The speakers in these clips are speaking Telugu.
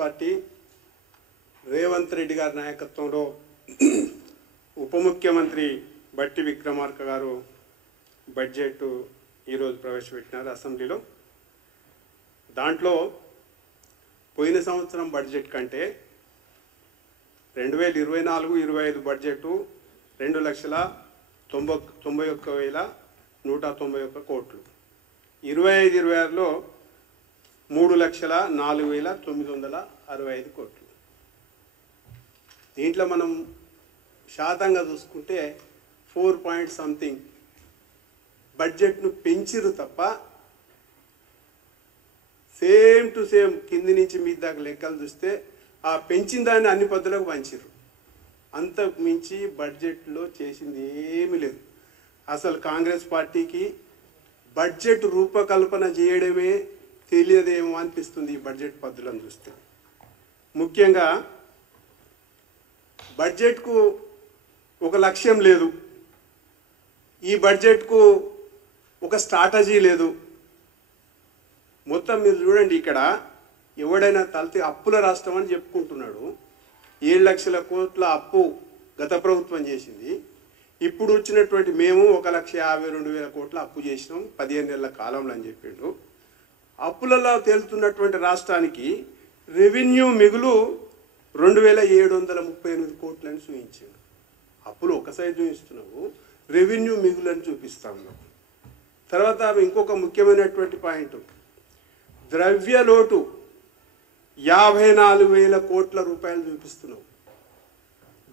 పార్టీ రేవంత్ రెడ్డి గారి నాయకత్వంలో ఉప ముఖ్యమంత్రి బట్టి విక్రమార్క గారు బడ్జెట్ ఈరోజు ప్రవేశపెట్టినారు అసెంబ్లీలో. దాంట్లో పోయిన సంవత్సరం బడ్జెట్ కంటే 2024-25 బడ్జెట్ 2,91,191 కోట్లు, 25-26లో 3,04,965 కోట్లు. దీంట్లో మనం శాతంగా చూసుకుంటే 4 పాయింట్ సంథింగ్ బడ్జెట్ను పెంచిరు తప్ప సేమ్ టు సేమ్ కింది నుంచి మీ దాకా లెక్కలు చూస్తే ఆ పెంచిన దాన్ని అన్ని పద్ధతులకు పంచిరు. అంతకు మించి బడ్జెట్లో చేసింది ఏమీ లేదు. అసలు కాంగ్రెస్ పార్టీకి బడ్జెట్ రూపకల్పన చేయడమే తెలియదేమో అనిపిస్తుంది ఈ బడ్జెట్ పద్ధతులను చూస్తే. ముఖ్యంగా బడ్జెట్కు ఒక లక్ష్యం లేదు, ఈ బడ్జెట్కు ఒక స్ట్రాటజీ లేదు. మొత్తం మీరు చూడండి, ఇక్కడ ఎవడైనా తలతి అప్పుల రాష్ట్రం అని చెప్పుకుంటున్నాడు. 7 లక్షల కోట్ల అప్పు గత ప్రభుత్వం చేసింది. ఇప్పుడు వచ్చినటువంటి మేము 1,52,000 కోట్ల అప్పు చేసినాం 15 నెలల కాలంలో అని చెప్పిండు. అప్పులలో తేలుతున్నటువంటి రాష్ట్రానికి రెవెన్యూ మిగులు 2,738 కోట్లని చూపించాడు. అప్పులు ఒక సైడ్ చూపిస్తున్నావు, రెవెన్యూ మిగులని చూపిస్తాము. తర్వాత ఇంకొక ముఖ్యమైనటువంటి పాయింట్, ద్రవ్య లోటు 54,000 కోట్ల రూపాయలు చూపిస్తున్నావు.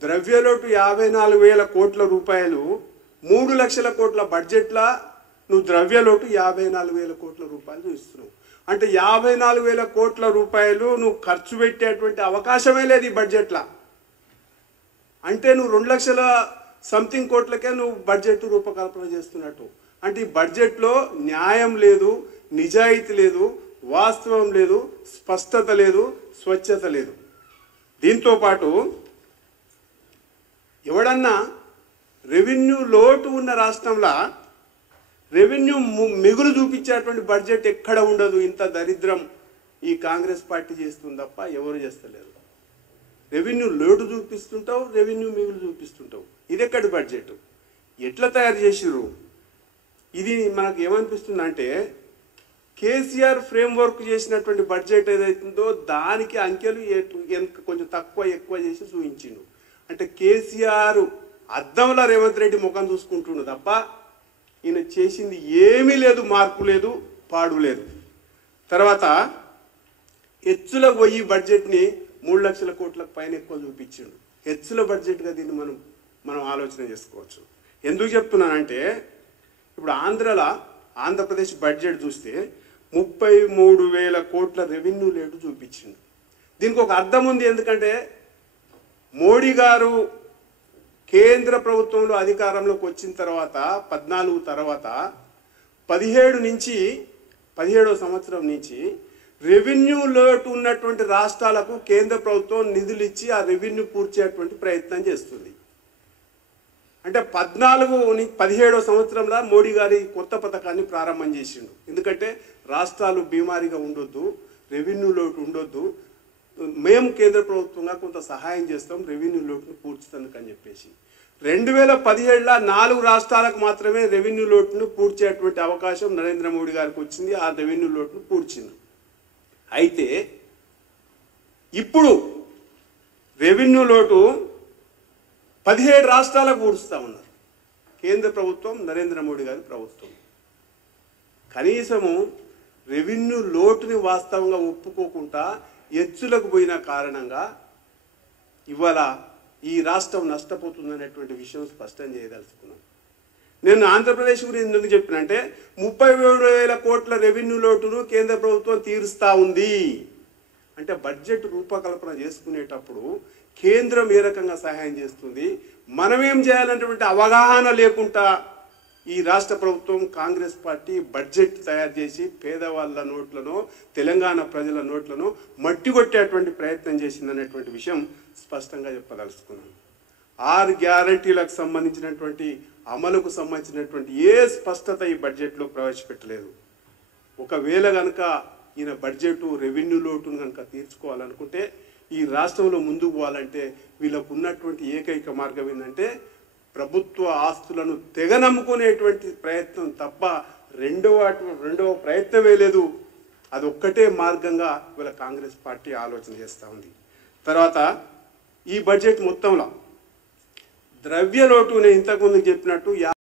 ద్రవ్యలోటు 54,000 కోట్ల రూపాయలు, 3 లక్షల కోట్ల బడ్జెట్లా నువ్వు ద్రవ్యలోటు 54,000 కోట్ల రూపాయలు చూపిస్తున్నావు. అంటే 54,000 కోట్ల రూపాయలు నువ్వు ఖర్చు పెట్టేటువంటి అవకాశమే లేదు ఈ బడ్జెట్లా. అంటే నువ్వు 2 లక్షల సంథింగ్ కోట్లకే నువ్వు బడ్జెట్ రూపకల్పన చేస్తున్నట్టు. అంటే ఈ బడ్జెట్లో న్యాయం లేదు, నిజాయితీ లేదు, వాస్తవం లేదు, స్పష్టత లేదు, స్వచ్ఛత లేదు. దీంతోపాటు ఎవడన్నా రెవెన్యూ లోటు ఉన్న రాష్ట్రంలో రెవెన్యూ మిగులు చూపించేటువంటి బడ్జెట్ ఎక్కడ ఉండదు. ఇంత దరిద్రం ఈ కాంగ్రెస్ పార్టీ చేస్తుంది తప్ప ఎవరు చేస్తలేరు. రెవెన్యూ లోటు చూపిస్తుంటావు, రెవెన్యూ మిగులు చూపిస్తుంటావు. ఇది ఎక్కడి బడ్జెట్? ఎట్లా తయారు చేసిర్రు? ఇది మనకు ఏమనిపిస్తుందంటే కేసీఆర్ ఫ్రేమ్వర్క్ చేసినటువంటి బడ్జెట్ ఏదైతుందో దానికి అంకెలు కొంచెం తక్కువ ఎక్కువ చేసి చూపించిండు. అంటే కేసీఆర్ అద్దంలో రేవంత్ రెడ్డి ముఖం చూసుకుంటుండు తప్ప ఈయన చేసింది ఏమీ లేదు, మార్పు లేదు, పాడు లేదు. తర్వాత హెచ్చులకు పోయి బడ్జెట్ని 3 లక్షల కోట్లకు పైన ఎక్కువ చూపించిండు. హెచ్చుల బడ్జెట్గా దీన్ని మనం ఆలోచన చేసుకోవచ్చు. ఎందుకు చెప్తున్నానంటే ఇప్పుడు ఆంధ్రప్రదేశ్ బడ్జెట్ చూస్తే 33,000 కోట్ల రెవెన్యూ లేటు చూపించిండు. దీనికి ఒక అర్థం ఉంది. ఎందుకంటే మోడీ గారు కేంద్ర ప్రభుత్వంలో అధికారంలోకి వచ్చిన తర్వాత 14 తర్వాత 17వ సంవత్సరం నుంచి రెవెన్యూ లోటు ఉన్నటువంటి రాష్ట్రాలకు కేంద్ర ప్రభుత్వం నిధులు ఇచ్చి ఆ రెవెన్యూ పూర్చేటువంటి ప్రయత్నం చేస్తుంది. అంటే 17వ సంవత్సరంలో మోడీ గారి కొత్త పథకాన్ని ప్రారంభం చేసిండు. ఎందుకంటే రాష్ట్రాలు బీమారీగా ఉండొద్దు, రెవెన్యూ లోటు ఉండొద్దు, మేము కేంద్ర ప్రభుత్వంగా కొంత సహాయం చేస్తాం రెవెన్యూ లోటును పూడ్చుతందుకు అని చెప్పేసి 2017లో 4 రాష్ట్రాలకు మాత్రమే రెవెన్యూ లోటును పూడ్చేటువంటి అవకాశం నరేంద్ర మోడీ గారికి వచ్చింది. ఆ రెవెన్యూ లోటును పూడ్చింది. అయితే ఇప్పుడు రెవెన్యూ లోటు 17 రాష్ట్రాలకు పూడుస్తూ ఉన్నారు కేంద్ర ప్రభుత్వం, నరేంద్ర మోడీ గారి ప్రభుత్వం. కనీసము రెవెన్యూ లోటుని వాస్తవంగా ఒప్పుకోకుండా ఎచ్చులకు పోయిన కారణంగా ఇవాళ ఈ రాష్ట్రం నష్టపోతుందనేటువంటి విషయం స్పష్టం చేయదలుచుకున్నాం. నేను ఆంధ్రప్రదేశ్ గురించి ఎందుకు చెప్పినంటే 37,000 కోట్ల రెవెన్యూ లోటును కేంద్ర ప్రభుత్వం తీరుస్తూ ఉంది. అంటే బడ్జెట్ రూపకల్పన చేసుకునేటప్పుడు కేంద్రం ఏ రకంగా సహాయం చేస్తుంది, మనమేం చేయాలనేటువంటి అవగాహన లేకుండా ఈ రాష్ట్ర ప్రభుత్వం కాంగ్రెస్ పార్టీ బడ్జెట్ తయారు చేసి పేదవాళ్ళ నోట్లను, తెలంగాణ ప్రజల నోట్లను మట్టి కొట్టేటువంటి ప్రయత్నం చేసిందనేటువంటి విషయం స్పష్టంగా చెప్పదలుచుకున్నాను. 6 గ్యారంటీలకు సంబంధించినటువంటి అమలుకు సంబంధించినటువంటి ఏ స్పష్టత ఈ బడ్జెట్లో ప్రవేశపెట్టలేదు. ఒకవేళ కనుక ఈయన బడ్జెట్ రెవెన్యూ లోటును కనుక తీర్చుకోవాలనుకుంటే, ఈ రాష్ట్రంలో ముందుకు పోవాలంటే వీళ్ళకు ఉన్నటువంటి ఏకైక మార్గం ఏంటంటే ప్రభుత్వ ఆస్తులను తెగనమ్ముకునేటువంటి ప్రయత్నం తప్ప రెండవ ప్రయత్నమే లేదు. అదొక్కటే మార్గంగా వీళ్ళ కాంగ్రెస్ పార్టీ ఆలోచన చేస్తూ ఉంది. తర్వాత ఈ బడ్జెట్ మొత్తంలో ద్రవ్య లోటు నేను ఇంతకుముందు చెప్పినట్టు